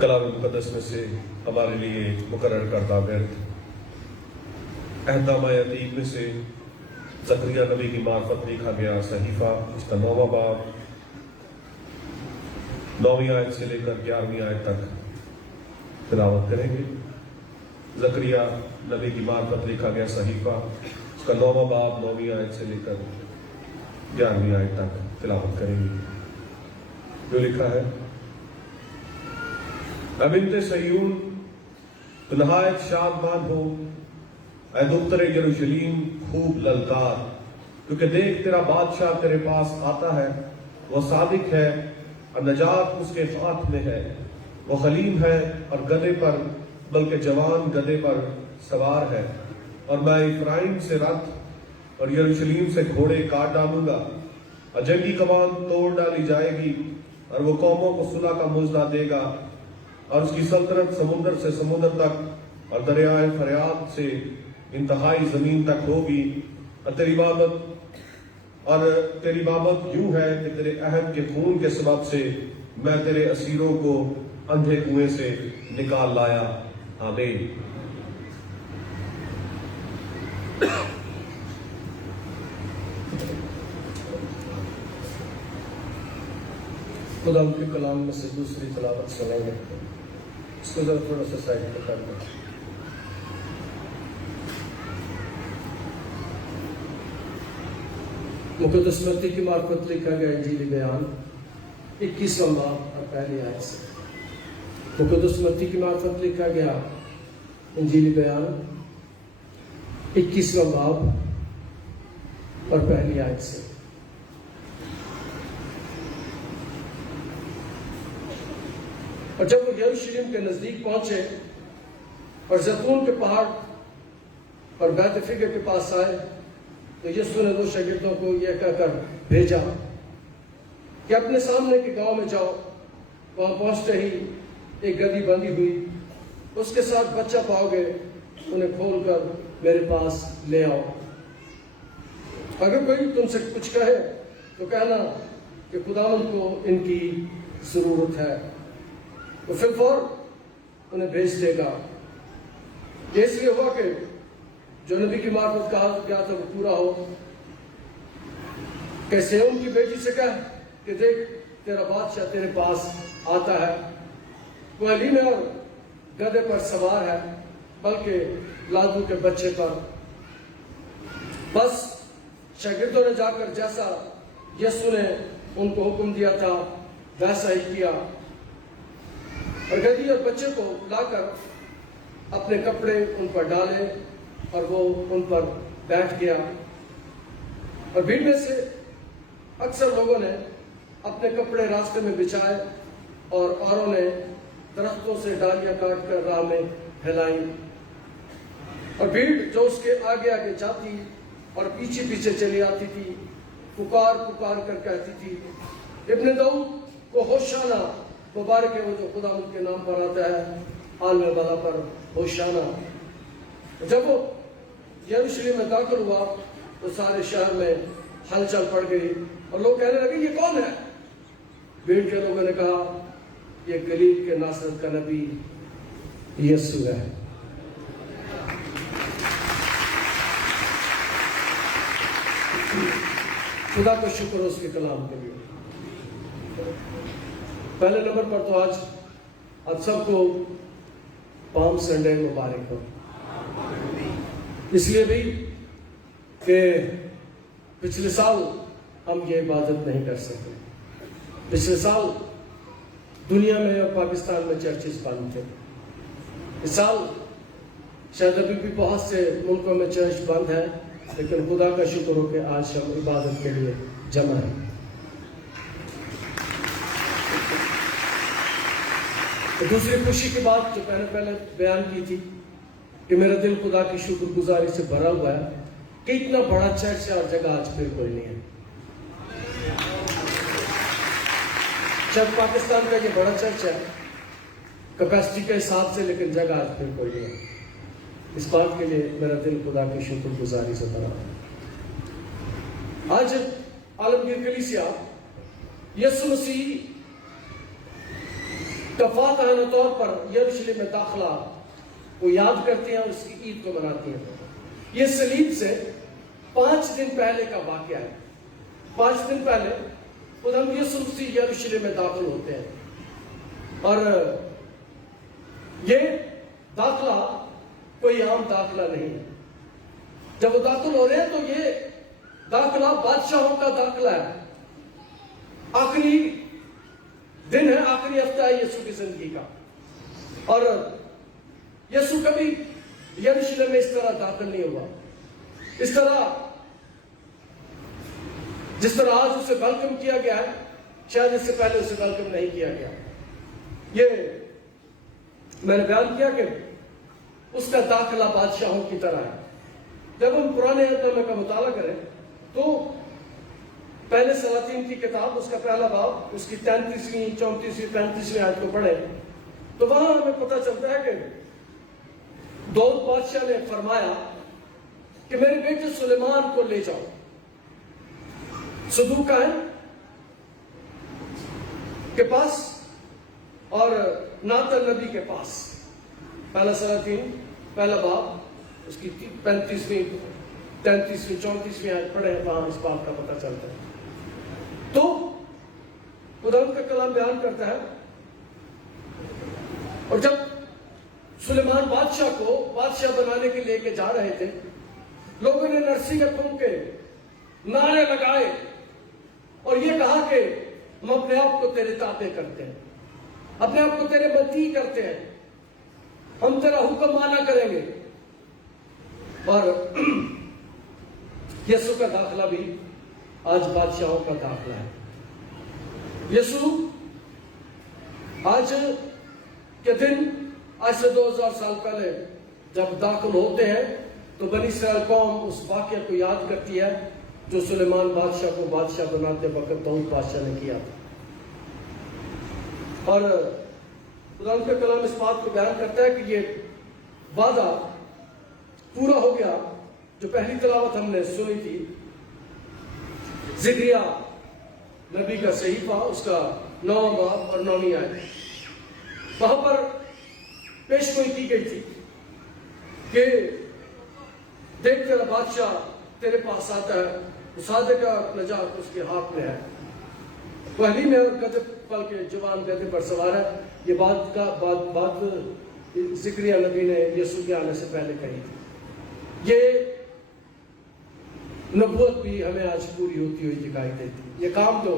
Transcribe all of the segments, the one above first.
کلام مقدس میں سے ہمارے لیے مقرر کردہ ورد عہدنامہ عتیق میں سے زکریا نبی کی معرفت لکھا گیا صحیفہ، اس کا 9واں باب 9ویں آیت سے لے کر 11ویں آیت تک تلاوت کریں گے۔ زکریا نبی کی معرفت لکھا گیا صحیفہ، اس کا 9واں باب 9ویں آیت سے لے کر 11ویں آیت تک تلاوت کریں گے۔ جو لکھا ہے: اے بنت صیون، تو نہایت شادمان ہو، اے دختر یروشلیم خوب للکار، کیونکہ دیکھ تیرا بادشاہ تیرے پاس آتا ہے، وہ صادق ہے اور نجات اس کے ہاتھ میں ہے، وہ حلیم ہے اور گدھے پر بلکہ جوان گدھے پر سوار ہے، اور میں افرائیم سے رتھ اور یروشلیم سے گھوڑے کاٹ ڈالوں گا، اور جنگی کمان توڑ ڈالی جائے گی، اور وہ قوموں کو صلح کا مژدہ دے گا، اور اس کی سلطنت سمندر سے سمندر تک اور دریائے فریات سے انتہائی زمین تک ہوگی۔ اور تیری بابت یوں ہے کہ تیرے عہد کے خون کے سبب سے میں تیرے اسیروں کو اندھے کنویں سے نکال لایا۔ آمین۔ خدا کے کلام میں سے دوسری تلاوت سنیں گے، اس کو ذرا تھوڑا سا سائڈ پہ کر دیں۔ مقدس مرتی کی معرفت لکھا گیا انجیل بیان 21واں باب اور پہلی آیت سے۔ مقدس مرتی کی معرفت لکھا گیا انجیل بیان 21واں باب اور پہلی آیت سے۔ اور جب وہ یروشلم کے نزدیک پہنچے اور زیتون کے پہاڑ اور بیت فگر کے پاس آئے تو یسوع نے 2 شاگردوں کو یہ کہہ کر بھیجا کہ اپنے سامنے کے گاؤں میں جاؤ، وہاں پہنچتے ہی ایک گدھی بندھی ہوئی، اس کے ساتھ بچہ پاؤ گے، انہیں کھول کر میرے پاس لے آؤ۔ اگر کوئی تم سے کچھ کہے تو کہنا کہ خداوند کو ان کی ضرورت ہے، وہ پھر فوراً انہیں بھیج دے گا۔ یہ اس لیے ہوا کہ جو نبی کی معرفت کہا گیا تھا وہ پورا ہو کہ سیون کی بیٹی سے کہہ کہ دیکھ تیرا بادشاہ تیرے پاس آتا ہے، وہ حلیم ہے اور گدھے پر سوار ہے بلکہ لادو کے بچے پر۔ بس شاگردوں نے جا کر جیسا یسوع نے ان کو حکم دیا تھا ویسا ہی کیا، اور گدھی اور بچے کو لا کر اپنے کپڑے ان پر ڈالے اور وہ ان پر بیٹھ گیا۔ اور بھیڑ میں سے اکثر لوگوں نے اپنے کپڑے راستے میں بچھائے اور اوروں نے درختوں سے ڈالیاں کاٹ کر راہ میں پھیلائی، اور بھیڑ جو اس کے آگے آگے جاتی اور پیچھے پیچھے چلی آتی تھی پکار پکار کر کہتی تھی، ابن داؤد کو ہوشانہ، مبارک ہے وہ جو خداوند کے نام پر آتا ہے، عالم بالا پر ہوشانہ۔ جب وہ یروشلم میں داخل ہوا تو سارے شہر میں ہلچل پڑ گئی اور لوگ کہنے لگے یہ کون ہے؟ بھیڑ کے لوگوں نے کہا یہ گلیل کے ناصرت کا نبی یسوع ہے۔ خدا کا شکر اس کے کلام کے لیے۔ پہلے نمبر پر تو آج آپ سب کو پام سنڈے مبارک ہو، اس لیے بھی کہ پچھلے سال ہم یہ عبادت نہیں کر سکے۔ پچھلے سال دنیا میں اور پاکستان میں چرچز بند تھے، اس سال شاید ابھی بھی بہت سے ملکوں میں چرچ بند ہے، لیکن خدا کا شکر ہو کہ آج ہم عبادت کے لیے جمع ہیں۔ دوسری خوشی کی بات جو میں نے پہلے بیان کی تھی کہ میرا دل خدا کی شکر گزاری سے بھرا ہوا ہے کہ اتنا بڑا چرچ ہے اور جگہ آج پھر کوئی نہیں ہے۔ شاید پاکستان کا یہ بڑا چرچ ہے کیپیسٹی کے حساب سے، لیکن جگہ آج پھر کوئی نہیں ہے۔ اس بات کے لیے میرا دل خدا کی شکر گزاری سے بھرا ہے۔ آج عالمگیر کلیسیا یسوع مسیح دفاترانہ طور پر یروشلم میں داخلہ کو یاد کرتے ہیں اور اس کی عید کو مناتے ہیں. یہ صلیب سے 5 دن پہلے کا واقعہ ہے. 5 دن پہلے خداوند یسوع مسیح یروشلم میں داخل ہوتے ہیں. اور یہ داخلہ کوئی عام داخلہ نہیں ہے. جب وہ داخل ہو رہے ہیں تو یہ داخلہ بادشاہوں کا داخلہ ہے. آخری دن ہے، آخری ہفتہ ہے یسوع کی زندگی کا. اور یسوع کبھی یروشلم میں اس طرح داخل نہیں ہوا. اس طرح جس طرح آج اسے ویلکم کیا گیا ہے، شاید اس سے پہلے اسے ویلکم نہیں کیا گیا. یہ میں نے بیان کیا کہ اس کا داخلہ بادشاہوں کی طرح ہے. جب ہم پرانے عہد نامے کا مطالعہ کریں تو پہلے سلاطین کی کتاب، اس کا پہلا باب، اس کی 33ویں 34ویں 35ویں آیت کو پڑھیں تو وہاں ہمیں پتہ چلتا ہے کہ داؤد بادشاہ نے فرمایا کہ میرے بیٹے سلیمان کو لے جاؤ صدوقین کے پاس اور ناتن نبی کے پاس. پہلا سلاطین پہلا باب، اس کی 35ویں 33ویں 34ویں آیت پڑھیں، وہاں اس بات کا پتہ چلتا ہے. تو خداوند کا کلام بیان کرتا ہے، اور جب سلیمان بادشاہ کو بادشاہ بنانے کے لے کے جا رہے تھے، لوگوں نے نرسی کے پھونکے، نعرے لگائے اور یہ کہا کہ ہم اپنے آپ کو تیرے تابع کرتے ہیں، اپنے آپ کو تیرے مطیع کرتے ہیں، ہم تیرا حکم مانا کریں گے. اور یسوع کا داخلہ بھی آج بادشاہوں کا داخلہ ہے. یسوع آج کے دن، آج سے 2000 سال پہلے جب داخل ہوتے ہیں تو بنی اسرائیل قوم اس واقعہ کو یاد کرتی ہے جو سلیمان بادشاہ کو بادشاہ بناتے وقت داؤد بادشاہ نے کیا تھا. اور خداوند کا کلام اس بات کو بیان کرتا ہے کہ یہ وعدہ پورا ہو گیا جو پہلی تلاوت ہم نے سنی تھی، زکریا نبی کا صحیفہ، اس کا 9واں باب اور 9ویں آیت. وہاں پر پیش گوئی کی گئی تھی کہ دیکھ تیرا بادشاہ تیرے پاس آتا ہے، صادق کا نجات اس کے ہاتھ میں ہے، وہ حلیم ہے اور گدے پل کے جوان گدے پر سوار ہے. یہ بات زکریا نبی نے یسوع کے آنے سے پہلے کہی تھی. یہ نبوت بھی ہمیں آج پوری ہوتی ہوئی دکھائی دیتی. یہ کام تو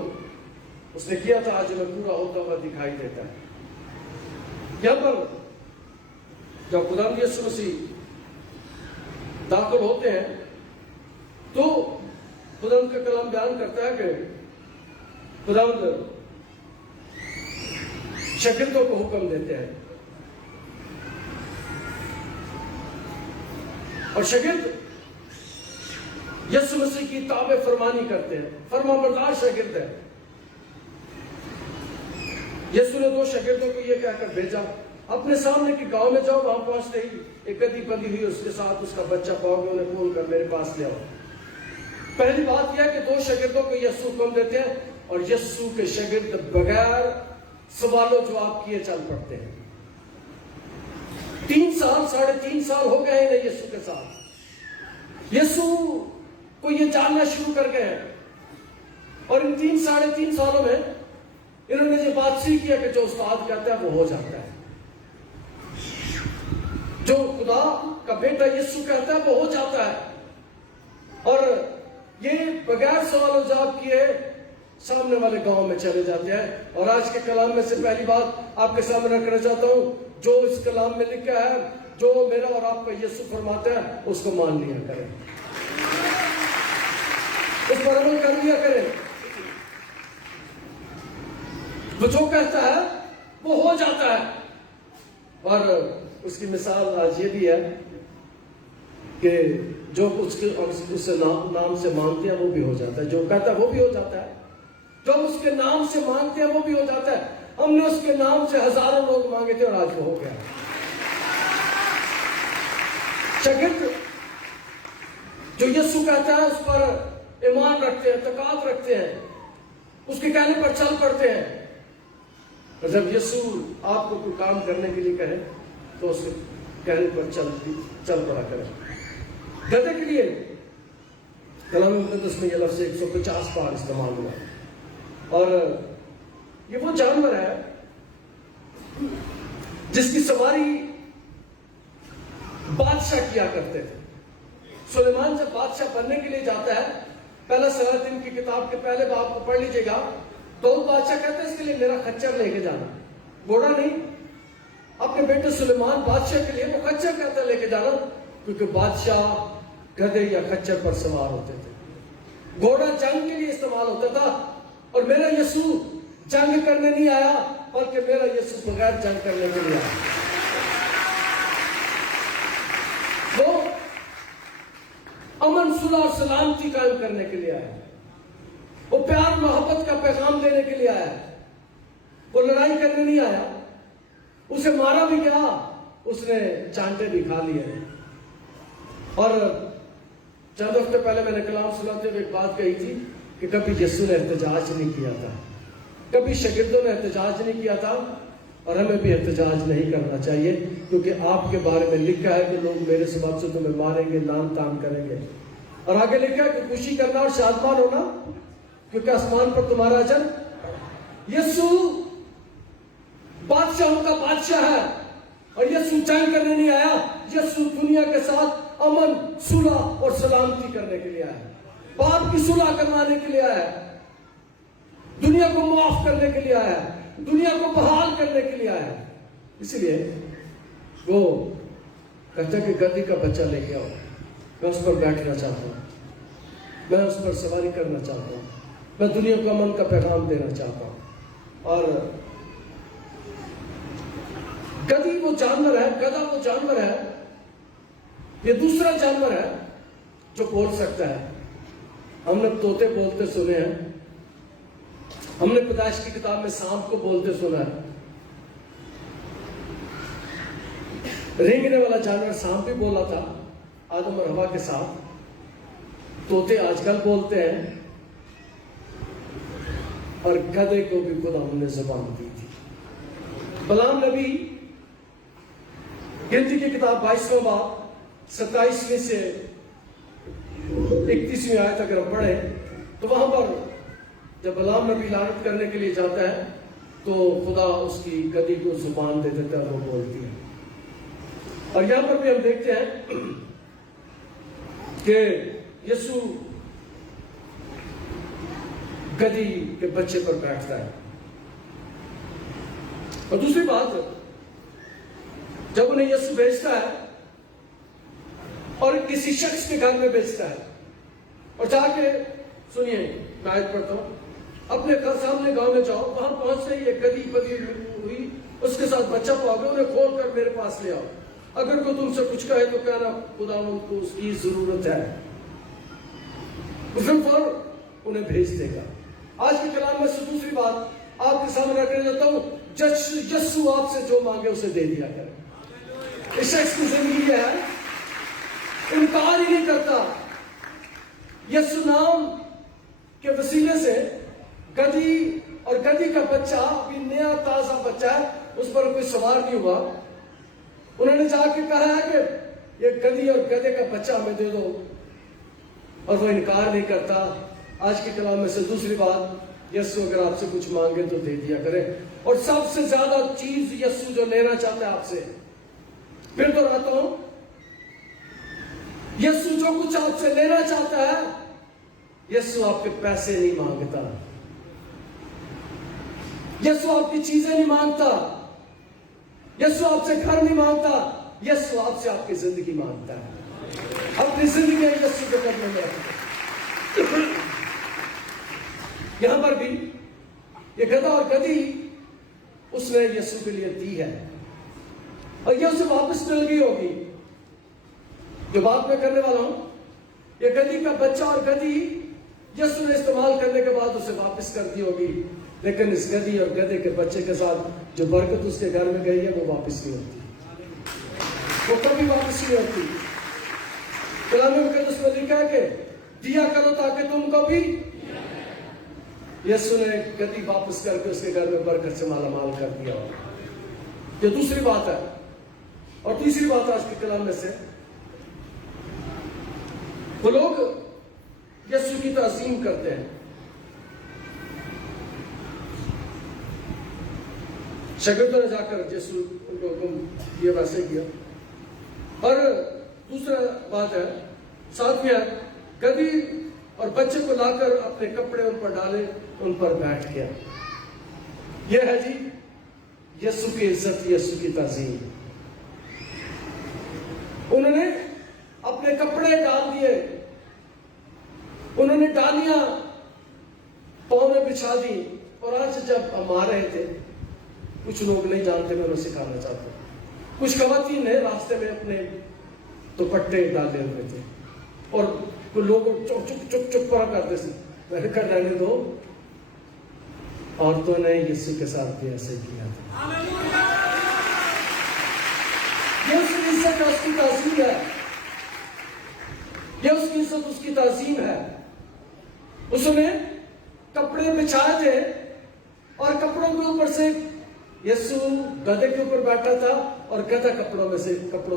اس نے کیا تھا آج ہمیں پورا ہوتا ہوا دکھائی دیتا ہے. یہاں پر جب خداوند یسوع مسیح داخل ہوتے ہیں تو خداوند کا کلام بیان کرتا ہے کہ خداوند شاگردوں کو حکم دیتے ہیں اور شاگرد یسوع مسیح کی تابع فرمانی کرتے ہیں، فرمانبردار شاگرد ہیں. یسوع نے 2 شاگردوں کو یہ کہہ کر بھیجا، اپنے سامنے کے گاؤں میں جاؤ، وہاں پہنچتے ہی ایک گدی بندھی ہوئی اس کے ساتھ اس کا بچہ پاؤ گے، انہیں کھول کر میرے پاس لے آؤ. پہلی بات یہ ہے کہ 2 شاگردوں کو یسوع حکم دیتے ہیں اور یسوع کے شاگرد بغیر سوال و جواب کیے چل پڑتے ہیں. 3 سال 3.5 سال ہو گئے ہیں یسوع کے ساتھ. یسوع کو یہ جاننا شروع کر گئے ہیں اور ان 3.5 سالوں میں انہوں نے یہ بات سیکھی ہے کہ جو استاد کہتا ہے وہ ہو جاتا ہے، جو خدا کا بیٹا یسوع کہتا ہے وہ ہو جاتا ہے. اور یہ بغیر سوال و جواب کیے سامنے والے گاؤں میں چلے جاتے ہیں. اور آج کے کلام میں سے پہلی بات آپ کے سامنے رکھنا چاہتا ہوں، جو اس کلام میں لکھا ہے، جو میرا اور آپ کا یسوع فرماتا ہے اس کو مان لیا کریں، اس پر عمل کر لیا کریں. وہ جو کہتا ہے وہ ہو جاتا ہے. اور اس کی مثال آج یہ بھی ہے کہ جو اس نام سے مانگتے ہیں وہ بھی ہو جاتا ہے، جو کہتا ہے وہ بھی ہو جاتا ہے، جو اس کے نام سے مانگتے ہیں وہ بھی ہو جاتا ہے. ہم نے اس کے نام سے ہزاروں لوگ مانگے تھے اور آج وہ ہو گیا. شاگرد جو یسوع کہتا ہے اس پر ایمان رکھتے ہیں، اعتقاد رکھتے ہیں، اس کے کہنے پر چل پڑتے ہیں اور جب یسوع آپ کو کوئی کام کرنے کے لیے کہے تو اس کے کہنے پر چل پڑا کرے. گدھے کے لیے کلام مقدس میں یہ لفظ 150 بار استعمال ہوا. اور یہ وہ جانور ہے جس کی سواری بادشاہ کیا کرتے تھے. سلیمان جب بادشاہ بننے کے لیے جاتا ہے، پہلا صلاح کی کتاب کے پہلے باب کو پڑھ لیجیے گا، تو بادشاہ کہتے ہیں اس کے لیے میرا خچر لے کے جانا، گھوڑا نہیں. اپنے بیٹے سلیمان بادشاہ کے لیے وہ خچر کہتا ہے لے کے جانا، کیونکہ بادشاہ گدھے یا خچر پر سوار ہوتے تھے. گھوڑا جنگ کے لیے استعمال ہوتا تھا. اور میرا یسوع جنگ کرنے نہیں آیا، بلکہ میرا یسوع بغیر جنگ کرنے کے لیے آیا. وہ امن صلح اور سلامتی قائم کرنے کے لیے آیا. وہ پیار محبت کا پیغام دینے کے لیے آیا. وہ لڑائی کرنے نہیں آیا. اسے مارا بھی گیا، اس نے چانٹے بھی کھا لیے. اور چند ہفتے پہلے میں نے کلام سناتے ہوئے ایک بات کہی تھی کہ کبھی یسوع نے احتجاج نہیں کیا تھا، کبھی شاگردوں نے احتجاج نہیں کیا تھا، اور ہمیں بھی احتجاج نہیں کرنا چاہیے، کیونکہ آپ کے بارے میں لکھا ہے کہ لوگ میرے سبب سے تمہیں ماریں گے، لعن طعن کریں گے. اور آگے لکھا ہے کہ خوشی کرنا اور شادمان ہونا، کیونکہ آسمان پر تمہارا اجر. یسوع بادشاہوں کا بادشاہ ہے، اور یسوع جنگ کرنے نہیں آیا. یسوع دنیا کے ساتھ امن صلح اور سلامتی کرنے کے لیے آیا، باپ کی صلح کروانے کے لیے آیا، دنیا کو معاف کرنے کے لیے آیا، دنیا کو بحال کرنے کے لیے آیا. اسی لیے وہ کہتا کہ گدھی کا بچہ لے کے آؤ، میں اس پر بیٹھنا چاہتا ہوں، میں اس پر سواری کرنا چاہتا ہوں، میں دنیا کو امن کا پیغام دینا چاہتا ہوں. اور گدھی وہ جانور ہے، گدھا وہ جانور ہے، یہ دوسرا جانور ہے جو بول سکتا ہے. ہم نے طوطے بولتے سنے ہیں، ہم نے پیدائش کی کتاب میں سانپ کو بولتے سنا ہے. رینگنے والا جانور سانپ بھی بولا تھا آدم اور حوا کے ساتھ. طوطے آج کل بولتے ہیں، اور گدھے کو بھی خدا ہم نے زبان دی تھی. بلام نبی گنتی کی کتاب 22واں باب 27ویں سے 31ویں آیت اگر ہم پڑھیں تو وہاں پر جب بلام نبی لعنت کرنے کے لیے جاتا ہے تو خدا اس کی گدھی کو زبان دے دیتا ہے، وہ بولتی ہے. اور یہاں پر بھی ہم دیکھتے ہیں کہ یسوع گدھی کے بچے پر بیٹھتا ہے. اور دوسری بات، جب انہیں یسوع بھیجتا ہے اور کسی شخص کے گھر میں بھیجتا ہے، اور جا کے سنیے میں آیت پڑھتا ہوں، اپنے گھر سامنے گاؤں میں جاؤ، وہاں پہنچتے ہی ایک گدھی پدی ہوئی، اس کے ساتھ بچہ پاؤ گے، انہیں کھول کر میرے پاس لے آؤ. اگر کوئی تم سے کچھ کہے تو کہنا خداوند کو اس کی ضرورت ہے. پھر انہیں بھیج دے گا. آج کے کلام میں سے دوسری بات آپ کے سامنے رکھنے دیتا ہوں، یسوع آپ سے جو مانگے اسے دے دیا کرے. اس شخص کی زندگی یہ ہے، انکار ہی نہیں کرتا. یسوع نام کے وسیلے سے گدھی اور گدھی کا بچہ بھی نیا تازہ بچہ ہے، اس پر کوئی سوار نہیں ہوا. انہوں نے جا کے کہا ہے کہ یہ گدھی اور گدھے کا بچہ ہمیں دے دو، اور وہ انکار نہیں کرتا. آج کے کلام میں سے دوسری بات، یسوع اگر آپ سے کچھ مانگے تو دے دیا کرے. اور سب سے زیادہ چیز یسوع جو لینا چاہتا ہے آپ سے، پھر دہراتا ہوں، یسوع جو کچھ آپ سے لینا چاہتا ہے، یسوع آپ کے پیسے نہیں مانگتا، یسوع آپ کی چیزیں نہیں مانگتا، یسوع آپ سے گھر نہیں مانگتا، یسوع آپ سے آپ کی زندگی مانگتا ہے. اپنی زندگی یسوع کے قدموں میں. یہاں پر بھی یہ گدھا اور گدھی اس نے یسوع کے لیے دی ہے، اور یہ اسے واپس مل گئی ہوگی. جو بات میں کرنے والا ہوں، یہ گدھی کا بچہ اور گدھی یسوع نے استعمال کرنے کے بعد اسے واپس کر دی ہوگی، لیکن اس گدھی اور گدھے کے بچے کے ساتھ جو برکت اس کے گھر میں گئی ہے وہ واپس نہیں ہوتی، وہ کبھی واپس نہیں ہوتی. کلام مقدس میں لکھا ہے کہ دیا کرو تاکہ تم کو بھی یسو نے گدی واپس کر کے اس کے گھر میں برکت سے مالا مال کر دیا. یہ دوسری بات ہے. اور تیسری بات آج کے کلام میں سے، وہ لوگ یسوع کی تعظیم کرتے ہیں. شاگردوں نے جا کر یسوع ان کو حکم یہ ویسے کیا. اور دوسرا بات ہے، ساتویں ہے، گدھی اور بچے کو لا کر اپنے کپڑے ان پر ڈالے، ان پر بیٹھ گیا. یہ ہے جی یسوع کی عزت، یسوع کی تعظیم. انہوں نے اپنے کپڑے ڈال دیے، انہوں نے ڈالیاں پاؤں میں بچھا دی. اور آج جب ہم آ رہے تھے، کچھ لوگ نہیں جانتے، میں انہیں سکھانا چاہتا ہوں. کچھ خواتین نے راستے میں اپنے دوپٹے ڈالے ہوئے تھے اور لوگ چپ پڑا کرتے تھے. میں نے کہا رہنے دو، عورتوں نے یسوع کے ساتھ بھی ایسے کیا تھا. یہ اس کی عزت ہے، اس کی تعظیم ہے. یہ اس کی عزت، اس کی تعظیم ہے. اس نے کپڑے بچھائے تھے اور کپڑوں کے اوپر سے یسوع گدھے کے اوپر بیٹھا تھا اور گدھا کپڑوں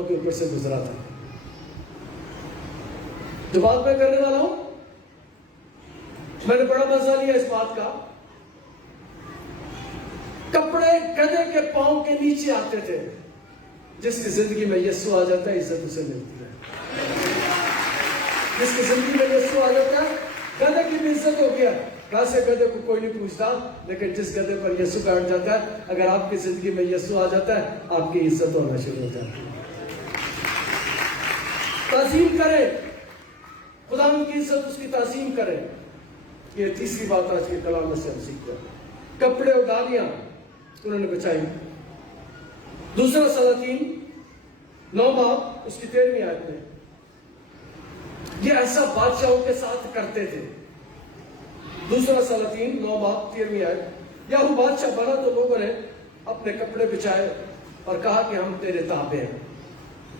کے اوپر سے گزرا تھا. جو بات میں کرنے والا ہوں، میں نے بڑا مزہ لیا اس بات کا. کپڑے گدھے کے پاؤں کے نیچے آتے تھے. جس کی زندگی میں یسوع آ جاتا ہے، عزت اسے ملتی ہے. جس کی زندگی میں یسوع آ جاتا ہے، گدھے کی بھی عزت ہو گیا. کہاں سے گدھے کو کوئی نہیں پوچھتا، لیکن جس گدھے پر یسوع بیٹھ جاتا ہے، اگر آپ کی زندگی میں یسوع آ جاتا ہے، آپ کی عزت ہونا شروع ہو جاتی ہے. تعظیم کرے خدا کی عزت، اس کی تعظیم کرے. یہ تیسری بات آج کے کلام میں سے ہم سیکھتے ہیں. کپڑے اور ڈالیاں انہوں نے بچائی. دوسرا سلاطین 9 باب اس کی 13ویں آیت میں، یہ ایسا بادشاہوں کے ساتھ کرتے تھے. دوسرا سلاطین 9 باب 13ویں آیت، یاہو بادشاہ بنا تو لوگوں نے اپنے کپڑے بچھائے اور کہا کہ ہم تیرے تابع ہیں.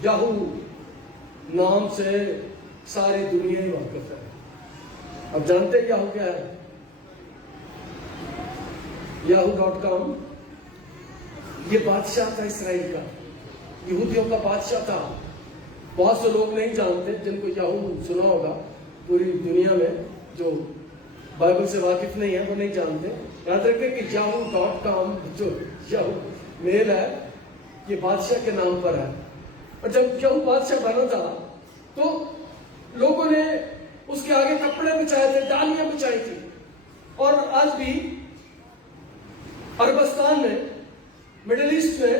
یاہو نام سے ساری دنیا ہی واقف ہے. اب جانتے ہیں یاہو کیا ہے؟ yahoo.com یہ بادشاہ تھا اسرائیل کا، یہودیوں کا بادشاہ تھا. بہت سے لوگ نہیں جانتے، جن کو یاہو سنا ہوگا پوری دنیا میں، جو بائبل سے واقف نہیں ہے وہ نہیں جانتے. یاد رکھیں کہ yahoo.com جو یاہو میل ہے، یہ بادشاہ کے نام پر ہے. اور جب یاہو بادشاہ بنا تھا تو لوگوں نے اس کے آگے کپڑے بچھائے تھے، ڈالیاں بچھائی تھی. اور آج بھی عربستان میں، مڈل ایسٹ میں،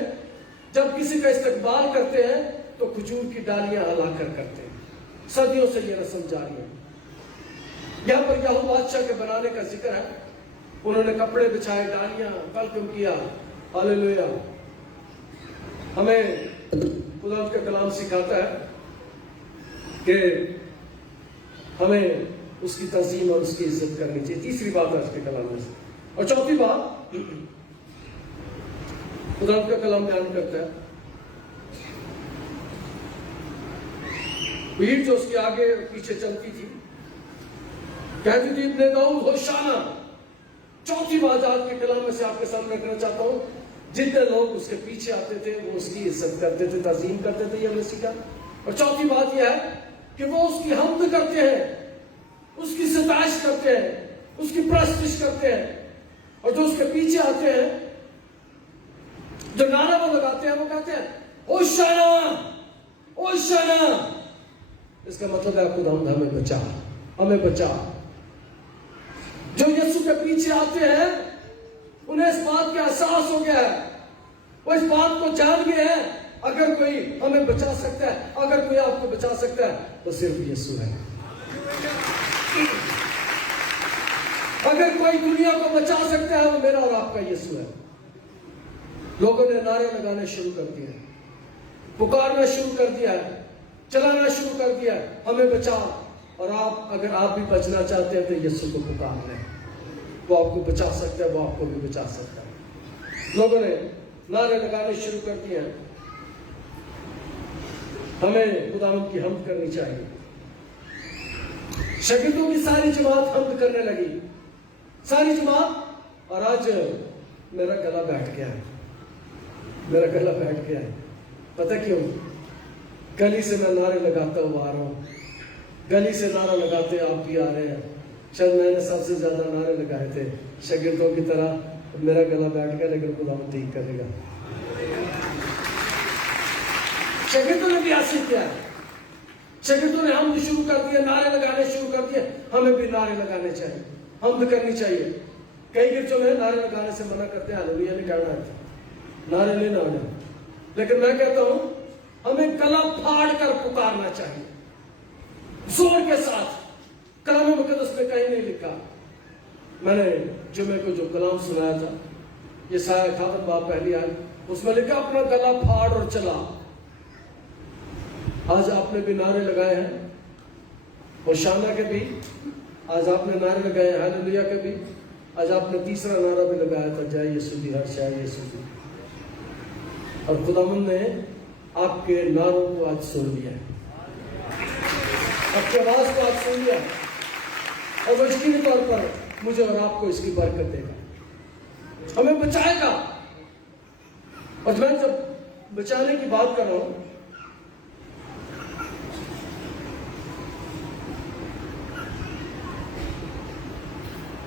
جب کسی کا استقبال کرتے ہیں تو کھجور کی ڈالیاں ہلا کر کرتے ہیں. صدیوں سے یہ رسم جاری ہے. یہاں پر یاہو بادشاہ کے بنانے کا ذکر ہے. انہوں نے کپڑے بچھائے، ڈالیاں ویلکم کیا. ہاللیلویا. ہمیں خدا کا کلام سکھاتا ہے کہ ہمیں اس کی تعظیم اور اس کی عزت کرنی چاہیے. تیسری بات آج کے کلام میں سے. اور چوتھی بات خدا کا کلام بیان کرتا ہے، بھیڑ جو اس کے آگے پیچھے چلتی تھی کہتی تھی ابن داؤد ہوشانا. چوتھی بات آج کے کلام میں سے آپ کے سامنے رکھنا چاہتا ہوں. جتنے لوگ اس کے پیچھے آتے تھے وہ اس کی عزت کرتے تھے، تعظیم کرتے تھے. یہ ہم نے سیکھا. اور چوتھی بات یہ ہے کہ وہ اس کی حمد کرتے ہیں، اس کی ستائش کرتے ہیں، اس کی پرستش کرتے ہیں. اور جو اس کے پیچھے آتے ہیں، جو نعرہ وہ لگاتے ہیں، وہ کہتے ہیں ہوشانا ہوشانا. اس کا مطلب ہے خدا ہمیں بچا، ہمیں بچا. جو یسوع کے پیچھے آتے ہیں انہیں اس بات کا احساس ہو گیا ہے، وہ اس بات کو جان گئے ہیں اگر کوئی ہمیں بچا سکتا ہے، اگر کوئی آپ کو بچا سکتا ہے تو صرف یسوع ہے. اگر کوئی دنیا کو بچا سکتا ہے وہ میرا اور آپ کا یسوع ہے. لوگوں نے نعرے لگانے شروع کر دیا، پکارنا شروع کر دیا ہے، چلانا شروع کر دیا ہے ہمیں بچا. اور اگر آپ بھی بچنا چاہتے ہیں تو یسوع کو پکار لیں، وہ آپ کو بچا سکتا ہے، وہ آپ کو بھی بچا سکتا ہے. لوگوں نے نعرے لگانے شروع کر دیے ہیں. ہمیں خداوند کی حمد کرنی چاہیے. شاگردوں کی ساری جماعت حمد کرنے لگی. ساری جماعت، اور آج میرا گلا بیٹھ گیا ہے، میرا گلا بیٹھ گیا ہے. پتہ کیوں؟ گلی سے میں نعرے لگاتا ہوا آ رہا ہوں، گلی سے نعرہ لگاتے آپ بھی آ رہے ہیں. شاید میں نے سب سے زیادہ نعرے لگائے تھے شاگردوں کی طرح. میرا گلا بیٹھ گیا، لیکن خدا ٹھیک کرے گا. شاگردوں نے بھی ایسے کیا ہے، شاگردوں نے ہم شروع کر دیا، نعرے لگانے شروع کر دیے. ہمیں بھی نعرے لگانے چاہیے، حمد کرنی چاہیے. کئی گرجوں میں نعرے لگانے سے منع کرتے ہیں، ہاللویا نہیں کہنا ہے، نعرے نہیں لانے. لیکن میں کہتا ہوں ہمیں گلا پھاڑ کر پکارنا چاہیے، زور کے ساتھ. کلام مقدس میں کہیں نہیں لکھا. میں نے جمعے کو جو کلام سنایا تھا، یہ سایہ خاتم باب پہلی آیت، اس میں لکھا اپنا گلا پھاڑ اور چلا. آج آپ نے بھی نعرے لگائے ہیں، ہوشانہ کے بھی آج آپ نے نعرے لگائے ہیں، ہاللویا کے بھی. آج آپ نے تیسرا نعرہ بھی لگایا تھا، جائے یسوع دی ہر شے یسوع دی. اور خداوند نے آپ کے نعروں کو آج سن لیا ہے، آپ کی آواز کو آج سن لیا ہے، اور وہ یقینی طور پر مجھے اور آپ کو اس کی برکت دے گا، ہمیں بچائے گا. اور میں جب بچانے کی بات کر رہا ہوں،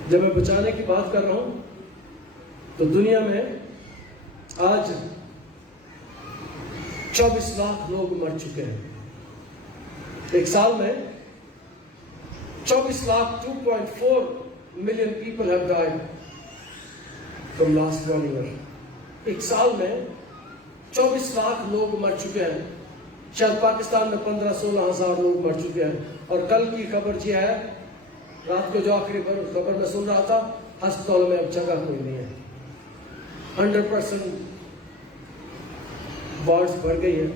جب میں بچانے کی بات کر رہا ہوں تو دنیا میں آج 24 لاکھ لوگ مر چکے ہیں. ایک سال میں 24 lakh 2.4 million people have died from last 1 year. ایک سال میں 24 لاکھ لوگ مر چکے ہیں. شاید پاکستان میں 15-16 ہزار لوگ مر چکے ہیں. اور کل کی خبر یہ ہے، رات کو جو آخری خبر میں سن رہا تھا، ہسپتالوں میں اب جگہ کوئی نہیں ہے. 100% وارڈز بھر گئی ہیں،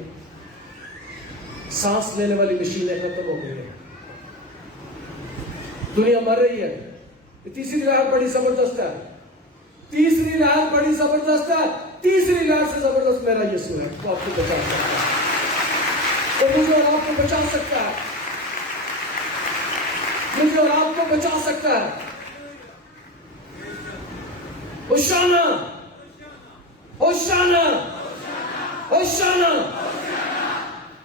سانس لینے والی مشینیں ختم ہو گئی ہیں، دنیا مر رہی ہے. تیسری لہر بڑی زبردست ہے، تیسری لہر بڑی زبردست ہے. تیسری لہر سے زبردست میرا یسوع ہے، وہ آپ کو بچا سکتا ہے، وہ مجھے اور آپ کو بچا سکتا ہے، مجھے اور آپ کو بچا سکتا ہے. ہوشانہ ہوشانہ ہوشانہ،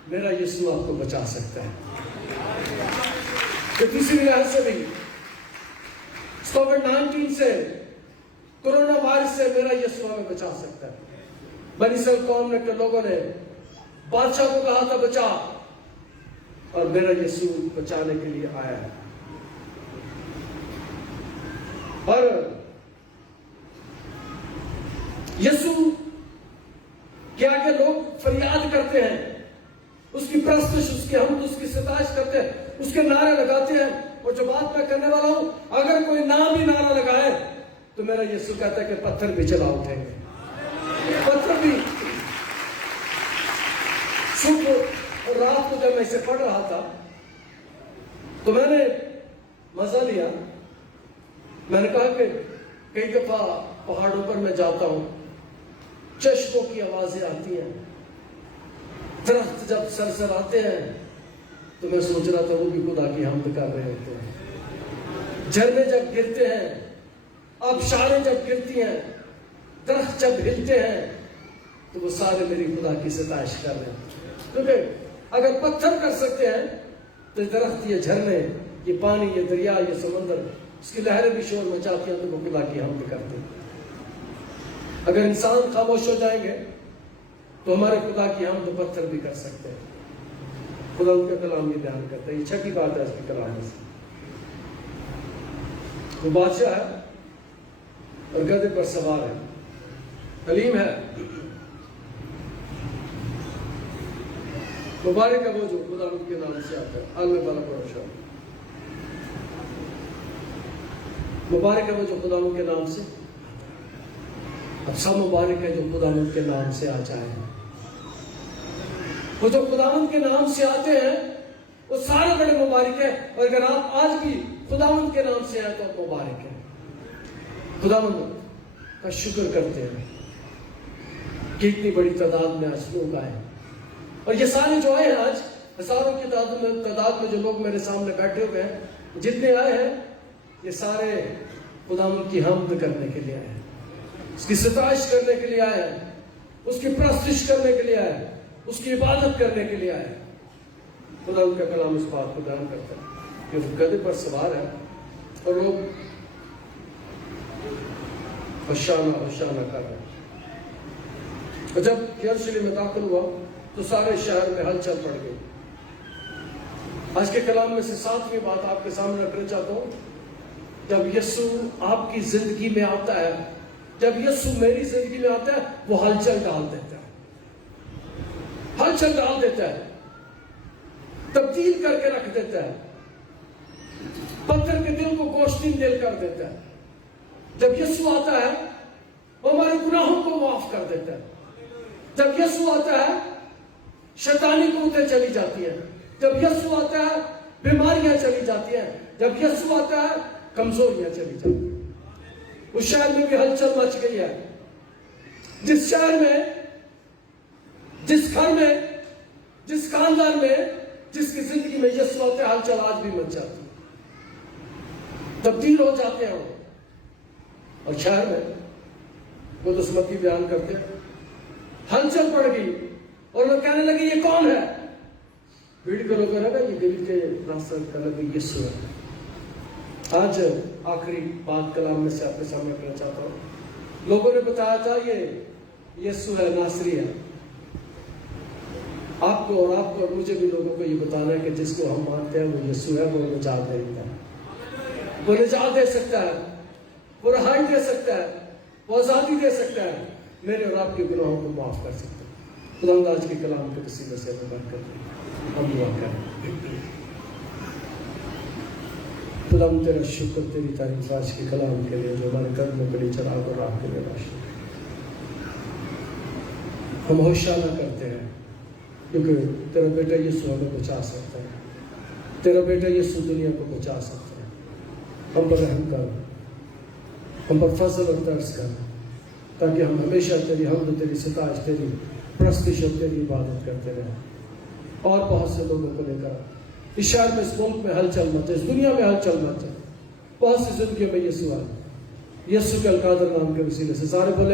میرا یسوع آپ کو بچا سکتا ہے. کہ تیسری لہر سے بھی، کووڈ-19 سے، کورونا وائرس سے میرا یسوع ہمیں بچا سکتا ہے. بنی اسرائیل قوم نے کے لوگوں نے بادشاہ کو کہا تھا بچا، اور میرا یسوع بچانے کے لیے آیا ہے. اور یسوع کے آگے لوگ فریاد کرتے ہیں، اس کی پرستش، اس کی حمد، اس کی ستائش کرتے ہیں، اس کے نعرے لگاتے ہیں. اور جو بات میں کرنے والا ہوں، اگر کوئی نام بھی نعرہ لگائے تو میرا یسوع کہتا ہے کہ پتھر بھی چلا اٹھیں گے، پتھر بھی. صبح اور رات کو جب میں اسے پڑھ رہا تھا تو میں نے مزہ لیا. میں نے کہا کہ کئی دفعہ پہاڑوں پر میں جاتا ہوں، چشموں کی آوازیں آتی ہیں، درخت جب سر آتے ہیں تو میں سوچ رہا تھا وہ بھی خدا کی حمد کر رہے ہوتے ہیں. جھرنے جب گرتے ہیں، آبشاریں جب گرتی ہیں، درخت جب ہلتے ہیں تو وہ سارے میری خدا کی ستائش کر رہے ہیں. کیونکہ اگر پتھر کر سکتے ہیں تو درخت، یہ جھرنے، یہ پانی، یہ دریا، یہ سمندر، اس کی لہریں بھی شور مچاتی ہیں تو وہ خدا کی حمد کرتے ہیں. اگر انسان خاموش ہو جائیں گے تو ہمارے خدا کی حمد پتھر بھی کر سکتے ہیں. خدا ان کا کلام یہ بیان کرتا ہے. یہ چھٹی بات ہے اس کے کلام میں سے. وہ بادشاہ ہے اور گدھے پر سوار ہے، حلیم ہے. مبارک ہے وہ جو خدا ان کے نام سے آتا ہے. عالم بالا پروشا، مبارک ہے وہ جو خدا ان کے نام سے. اب سب مبارک ہے جو خدا ان کے نام سے آ جائے. وہ جو خداوند کے نام سے آتے ہیں وہ سارے بڑے مبارک ہیں. اور اگر آپ آج بھی خداوند کے نام سے آئے تو آپ مبارک ہیں. خداوند کا شکر کرتے ہیں کہ اتنی بڑی تعداد میں آج لوگ آئے. اور یہ سارے جو آئے ہیں آج، ہزاروں کی تعداد میں جو لوگ میرے سامنے بیٹھے ہوئے ہیں، جتنے آئے ہیں یہ سارے خدا ان کی حمد کرنے کے لیے آئے ہیں، اس کی ستائش کرنے کے لیے آئے ہیں، اس کی پرستش کرنے کے لیے آئے ہیں، اس کی عبادت کرنے کے لیے آئے ہیں۔ خدا ان کا کلام اس بات کو بیان کرتا ہے کہ وہ گدھے پر سوار ہے اور لوگ ہوشانہ ہوشانہ کر رہے ہیں۔ اور جب یروشلم میں داخل ہوا تو سارے شہر میں ہلچل پڑ گئی۔ آج کے کلام میں سے 7ویں بات آپ کے سامنے رکھنا چاہتا ہوں۔ جب یسوع آپ کی زندگی میں آتا ہے، جب یسوع میری زندگی میں آتا ہے، وہ ہلچل ڈال دیتا ہے، ہلچل ڈال دیتا ہے، تبدیل کر کے رکھ دیتا ہے، پتھر کے دل کو گوشتین دل کر دیتا ہے۔ جب یسوع آتا ہے وہ ہمارے گناہوں کو معاف کر دیتا ہے۔ جب یسوع آتا ہے شیطانی قوتیں چلی جاتی ہیں۔ جب یسوع آتا ہے بیماریاں چلی جاتی ہیں۔ جب یسوع آتا ہے کمزوریاں چلی جاتی ہیں۔ اس شہر میں بھی ہلچل مچ گئی ہے۔ جس شہر میں، جس گھر میں، جس خاندان میں، جس کی زندگی میں یسوع آتا ہے، ہلچل آج بھی مچ جاتی ہے، تبدیل ہو جاتے ہیں وہ۔ اور شہر میں وہ دسمتی بیان کرتے ہیں، ہلچل پڑ گئی اور لوگ کہنے لگے یہ کون ہے؟ بھیڑ کے لوگ کہنے لگے یہ گلیل کے راستہ کہنے لگے یسوع ہے۔ آج آخری بات کلام میں سے آپ کے سامنے کرنا چاہتا ہوں۔ لوگوں نے بتایا تھا یہ یسوع ہے، ناصری ہے۔ آپ کو اور آپ کو اور مجھے بھی لوگوں کو یہ بتانا ہے کہ جس کو ہم مانتے ہیں وہ یسوع ہے، وہ نجات دے دیتا ہے، وہ نجات دے سکتا ہے، وہ رہائی دے سکتا ہے، وہ آزادی دے سکتا ہے، میرے اور آپ کے گناہوں کو معاف کر سکتا ہے۔ خدا آج کے کلام کے وسیلے سے برکت کرتے ہیں، ہم دعا کریں۔ خدا تیرا شکر، تیری تعریف آج کے کلام کے لیے جو ہمارے قدموں کے لیے چراغ اور راہ کے لیے روشنی۔ ہم ہوشانہ کرتے ہیں کیونکہ تیرا بیٹا یسوع ہمیں بچا سکتا ہے، تیرا بیٹا یسوع دنیا کو بچا سکتا ہے۔ ہم پر رحم کر، ہم پر فضل اور ترس کر، تاکہ ہم ہمیشہ تیری حمد، تیری ستائش، تیری پرستش اور تیری عبادت کرتے رہیں۔ اور بہت سے لوگوں کو لے کر اس شہر میں، اس ملک میں ہلچل مچے، اس دنیا میں ہلچل مچے، بہت سی زندگیوں میں یسوع آئے، یسوع کے القادر نام کے وسیلے سے سارے بولے